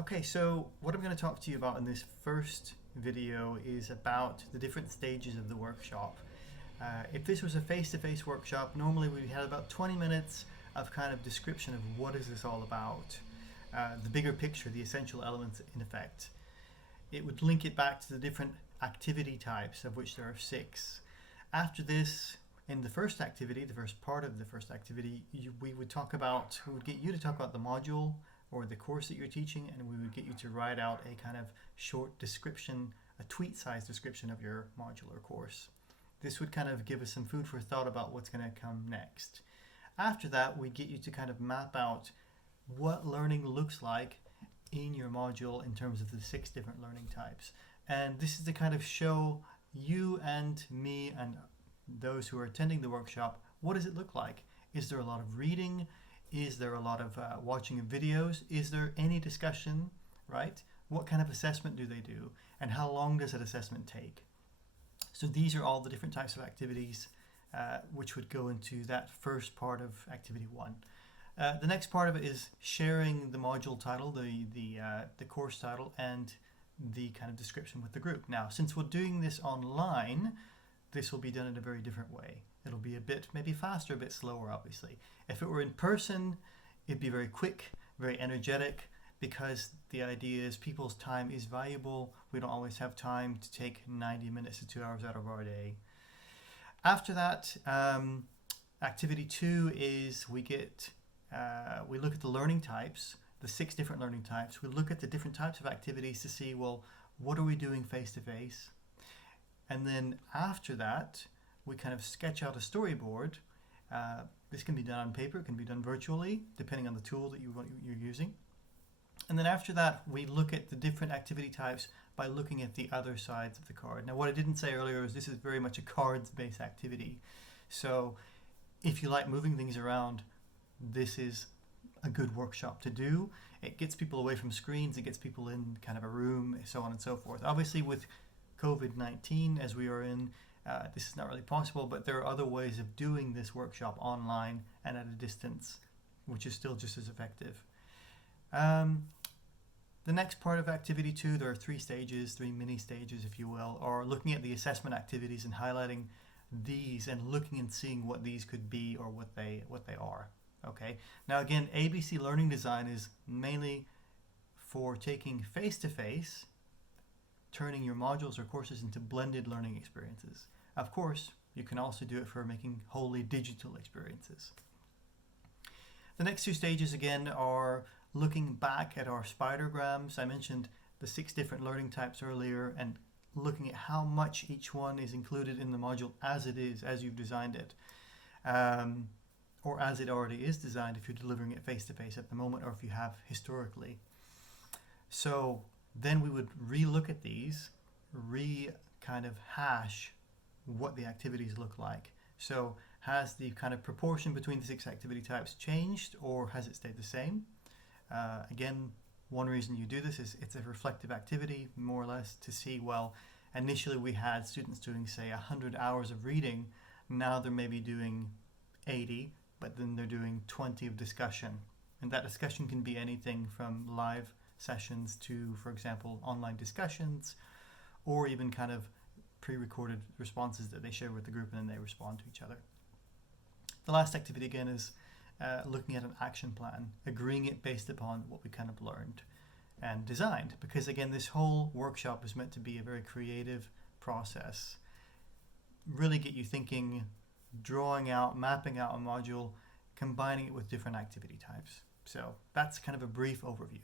Okay, so what I'm going to talk to you about in this first video is about the different stages of the workshop. If this was a face-to-face workshop, normally we had about 20 minutes of kind of description of what is this all about, the bigger picture, the essential elements in effect. It would link it back to the different activity types, of which there are 6. After this, in the first activity, the first part of the first activity, we would get you to talk about the module or the course that you're teaching, and we would get you to write out a kind of short description, a tweet-sized description of your module or course. This would kind of give us some food for thought about what's going to come next. After that, we'd get you to kind of map out what learning looks like in your module in terms of the 6 different learning types. And this is to kind of show you and me and those who are attending the workshop, what does it look like? Is there a lot of reading? Is there a lot of watching of videos? Is there any discussion, right? What kind of assessment do they do? And how long does that assessment take? So these are all the different types of activities which would go into that first part of activity 1. The next part of it is sharing the module title, the course title, and the kind of description with the group. Now, since we're doing this online, this will be done in a very different way. It'll be a bit maybe faster, a bit slower, obviously. If it were in person, it'd be very quick, very energetic, because the idea is people's time is valuable. We don't always have time to take 90 minutes to 2 hours out of our day. After that, activity 2 is we look at the learning types, the 6 different learning types. We look at the different types of activities to see, well, what are we doing face to face? And then after that, we kind of sketch out a storyboard. This can be done on paper, it can be done virtually, depending on the tool that you're using. And then after that, we look at the different activity types by looking at the other sides of the card. Now, what I didn't say earlier is this is very much a cards-based activity. So if you like moving things around, this is a good workshop to do. It gets people away from screens, it gets people in kind of a room, so on and so forth. Obviously, with COVID-19, as we are in, this is not really possible, but there are other ways of doing this workshop online and at a distance, which is still just as effective. The next part of activity 2, there are 3 stages, 3 mini stages, if you will, are looking at the assessment activities and highlighting these and looking and seeing what these could be or what they are. Okay. Now again, ABC Learning Design is mainly for taking face-to-face, turning your modules or courses into blended learning experiences. Of course, you can also do it for making wholly digital experiences. The next 2 stages again are looking back at our spidergrams. I mentioned the 6 different learning types earlier and looking at how much each one is included in the module as it is, as you've designed it. Or as it already is designed if you're delivering it face-to-face at the moment or if you have historically. So then we would re-look at these, kind of hash what the activities look like. So has the kind of proportion between the 6 activity types changed or has it stayed the same? Again, one reason you do this is it's a reflective activity, more or less, to see, well, initially we had students doing, say, 100 hours of reading. Now they're maybe doing 80, but then they're doing 20 of discussion. And that discussion can be anything from live sessions to, for example, online discussions, or even kind of pre-recorded responses that they share with the group and then they respond to each other. The last activity again is looking at an action plan, agreeing it based upon what we kind of learned and designed. Because again, this whole workshop is meant to be a very creative process. Really get you thinking, drawing out, mapping out a module, combining it with different activity types. So that's kind of a brief overview.